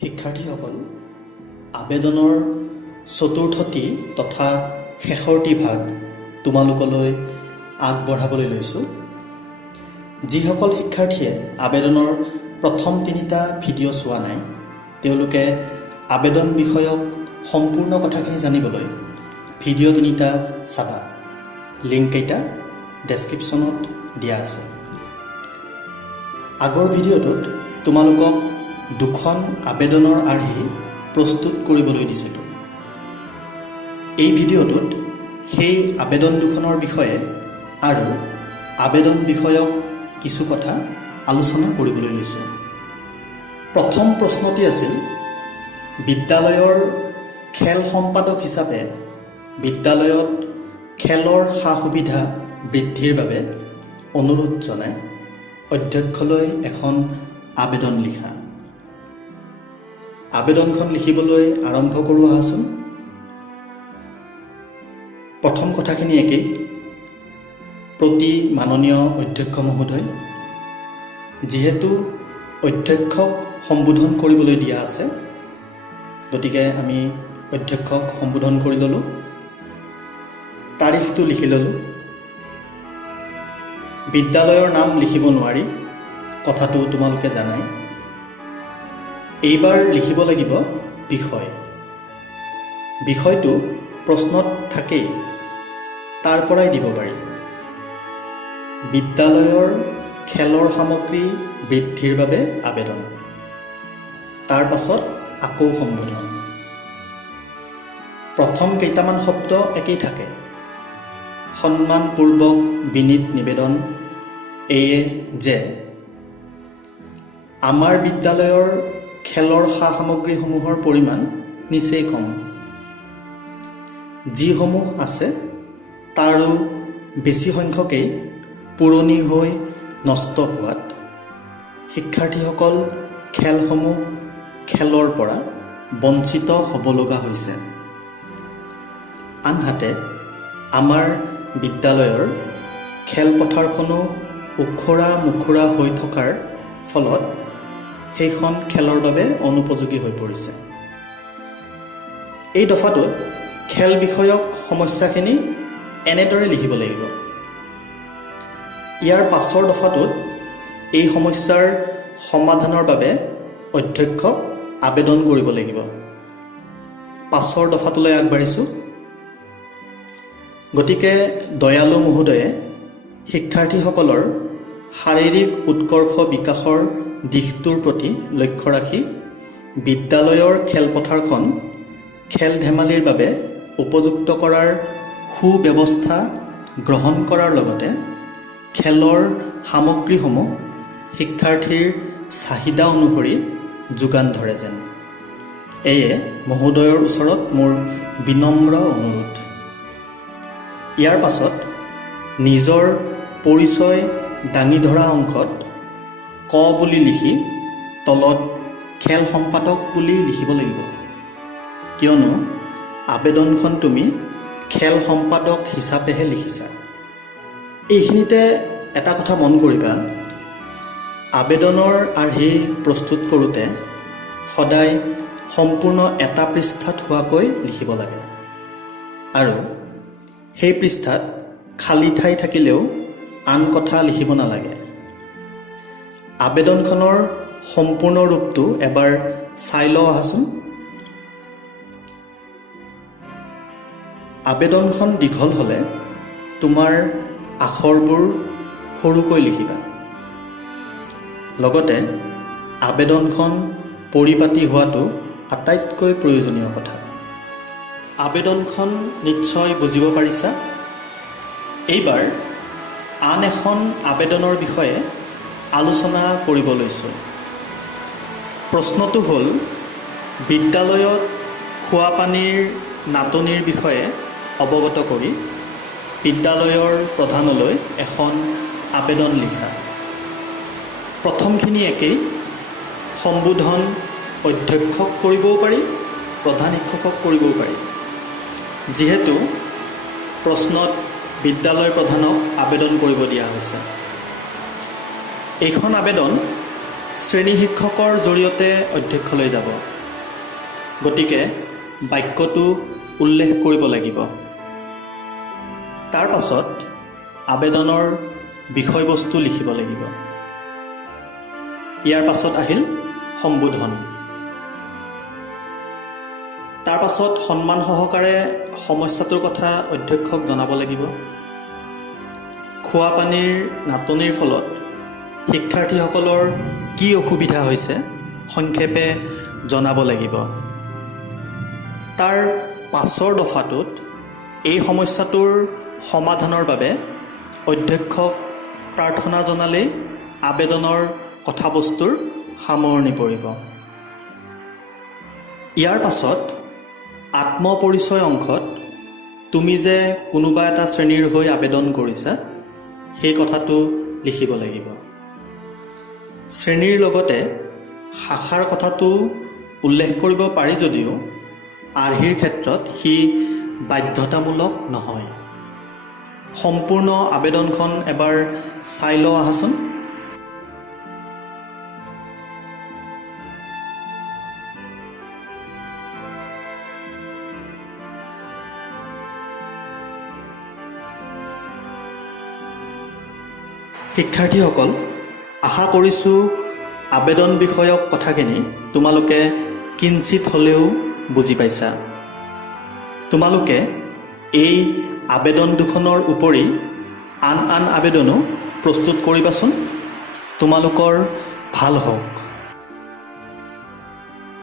শিক্ষাৰ্থীসকল, আবেদনৰ চতুৰ্থটি তথা শেষৰটি ভাগ তোমালোকলৈ আগবঢ়াবলৈ লৈছোঁ। যিসকল শিক্ষাৰ্থীয়ে আবেদনৰ প্ৰথম তিনিটা ভিডিঅ' চোৱা নাই, তেওঁলোকে আবেদন বিষয়ক সম্পূৰ্ণ কথাখিনি জানিবলৈ ভিডিঅ' তিনিটা চাবা। লিংককেইটা ডেছক্ৰিপশ্যনত দিয়া আছে। আগৰ ভিডিঅ'টোত তোমালোকক দুখন আবেদনৰ আৰ্হি প্ৰস্তুত কৰিবলৈ দিছিলোঁ। এই ভিডিঅ'টোত সেই আবেদন দুখনৰ বিষয়ে আৰু আবেদন বিষয়ক কিছু কথা আলোচনা কৰিবলৈ লৈছোঁ। প্ৰথম প্ৰশ্নটি আছিল, বিদ্যালয়ৰ খেল সম্পাদক হিচাপে বিদ্যালয়ত খেলৰ সা সুবিধা বৃদ্ধিৰ বাবে অনুৰোধ জনাই অধ্যক্ষলৈ এখন আবেদন লিখা। আবেদনখন লিখিবলৈ আৰম্ভ কৰোঁ আহাচোন। প্ৰথম কথাখিনি একেই। প্ৰতি মাননীয় অধ্যক্ষ মহোদয়, যিহেতু অধ্যক্ষক সম্বোধন কৰিবলৈ দিয়া আছে, গতিকে আমি অধ্যক্ষক সম্বোধন কৰি ল'লোঁ। তাৰিখটো লিখি ল'লোঁ। বিদ্যালয়ৰ নাম লিখিব নোৱাৰি, কথাটো তোমালোকে জানাই। এইবাৰ লিখিব লাগিব বিষয়। বিষয়টো প্ৰশ্নত থাকেই, তাৰ পৰাই দিব পাৰি। বিদ্যালয়ৰ খেলৰ সামগ্ৰী বৃদ্ধিৰ বাবে আবেদন। তাৰ পাছত আকৌ সম্বোধন। প্ৰথম কেইটামান শব্দ একেই থাকে। সন্মানপূৰ্বক বিনীত নিবেদন এয়ে যে আমাৰ বিদ্যালয়ৰ খেলৰ সা সামগ্ৰীসমূহৰ পৰিমাণ নিচেই কম। যিসমূহ আছে তাৰো বেছি সংখ্যকেই পুৰণি হৈ নষ্ট হোৱাত শিক্ষাৰ্থীসকল খেলসমূহ খেলৰ পৰা বঞ্চিত হ'ব লগা হৈছে। আনহাতে আমাৰ বিদ্যালয়ৰ খেলপথাৰখনো ওখৰা মোখৰা হৈ থকাৰ ফলত সেইখন খেলৰ বাবে অনুপযোগী হৈ পৰিছে। এই দফাটোত খেল বিষয়ক সমস্যাখিনি এনেদৰে লিখিব লাগিব। ইয়াৰ পাছৰ দফাটোত এই সমস্যাৰ সমাধানৰ বাবে অধ্যক্ষক আবেদন কৰিব লাগিব। পাছৰ দফাটোলৈ আগবাঢ়িছোঁ। গতিকে দয়ালু মহোদয়ে শিক্ষাৰ্থীসকলৰ শাৰীৰিক উৎকৰ্ষ বিকাশৰ দিশটোৰ প্ৰতি লক্ষ্য ৰাখি বিদ্যালয়ৰ খেলপথাৰখন খেল ধেমালিৰ বাবে উপযুক্ত কৰাৰ সুব্যৱস্থা গ্ৰহণ কৰাৰ লগতে খেলৰ সামগ্ৰীসমূহ শিক্ষাৰ্থীৰ চাহিদা অনুসৰি যোগান ধৰে যেন, এয়ে মহোদয়ৰ ওচৰত মোৰ বিনম্ৰ অনুৰোধ। ইয়াৰ পাছত নিজৰ পৰিচয় দাঙি ধৰা অংশত ক বুলি লিখি তলত খেল সম্পাদক বুলি লিখিব লাগিব। কিয়নো আবেদনখন তুমি খেল সম্পাদক হিচাপেহে লিখিছা। এইখিনিতে এটা কথা মন কৰিবা, আবেদনৰ আৰ্হি প্ৰস্তুত কৰোঁতে সদায় সম্পূৰ্ণ এটা পৃষ্ঠাত হোৱাকৈ লিখিব লাগে আৰু সেই পৃষ্ঠাত খালী ঠাই থাকিলেও আন কথা লিখিব নালাগে। আবেদনখনৰ সম্পূৰ্ণ ৰূপটো এবাৰ চাই লওঁ আহাচোন। আবেদনখন দীঘল হ'লে তোমাৰ আখৰবোৰ সৰুকৈ লিখিবা। লগতে আবেদনখন পৰিপাটি হোৱাটো আটাইতকৈ প্ৰয়োজনীয় কথা। আবেদনখন নিশ্চয় বুজিব পাৰিছা। এইবাৰ আন এখন আবেদনৰ বিষয়ে আলোচনা কৰিব লৈছোঁ। প্ৰশ্নটো হ'ল, বিদ্যালয়ত খোৱাপানীৰ নাটনিৰ বিষয়ে অৱগত কৰি বিদ্যালয়ৰ প্ৰধানলৈ এখন আবেদন লিখা। প্ৰথমখিনি একেই। সম্বোধন অধ্যক্ষক কৰিবও পাৰি, প্ৰধান শিক্ষকক কৰিবও পাৰি। যিহেতু প্ৰশ্নত বিদ্যালয় প্ৰধানক আবেদন কৰিব দিয়া হৈছে। এইখন আবেদন শ্ৰেণী শিক্ষকৰ জৰিয়তে অধ্যক্ষলৈ যাব। গতিকে বাক্যটো উল্লেখ কৰিব লাগিব। তাৰ পাছত আবেদনৰ বিষয়বস্তু লিখিব লাগিব। ইয়াৰ পাছত আহিল সম্বোধন। তাৰ পাছত সন্মান সহকাৰে সমস্যাটোৰ কথা অধ্যক্ষক জনাব লাগিব। খোৱা পানীৰ নাটনিৰ ফলত শিক্ষাৰ্থীসকলৰ কি অসুবিধা হৈছে সংক্ষেপে জনাব লাগিব। তাৰ পাছৰ দফাটোত এই সমস্যাটোৰ সমাধানৰ বাবে অধ্যক্ষক প্ৰাৰ্থনা জনালেই আবেদনৰ কথাবস্তুৰ সামৰণি পৰিব। ইয়াৰ পাছত আত্মপৰিচয় অংশত তুমি যে কোনোবা এটা শ্ৰেণীৰ হৈ আবেদন কৰিছা সেই কথাটো লিখিব লাগিব। শ্ৰেণীৰ লগতে শাখাৰ কথাটো উল্লেখ কৰিব পাৰি যদিও আৰ্হিৰ ক্ষেত্ৰত সি বাধ্যতামূলক নহয়। সম্পূৰ্ণ আবেদনখন এবাৰ চাই লওঁ আহাচোন। শিক্ষাৰ্থীসকল, আশা কৰিছোঁ আবেদন বিষয়ক কথাখিনি তোমালোকে কিঞ্চিত হ'লেও বুজি পাইছা। তোমালোকে এই আবেদন দুখনৰ উপৰি আন আবেদনো প্ৰস্তুত কৰিবাচোন। তোমালোকৰ ভাল হওক।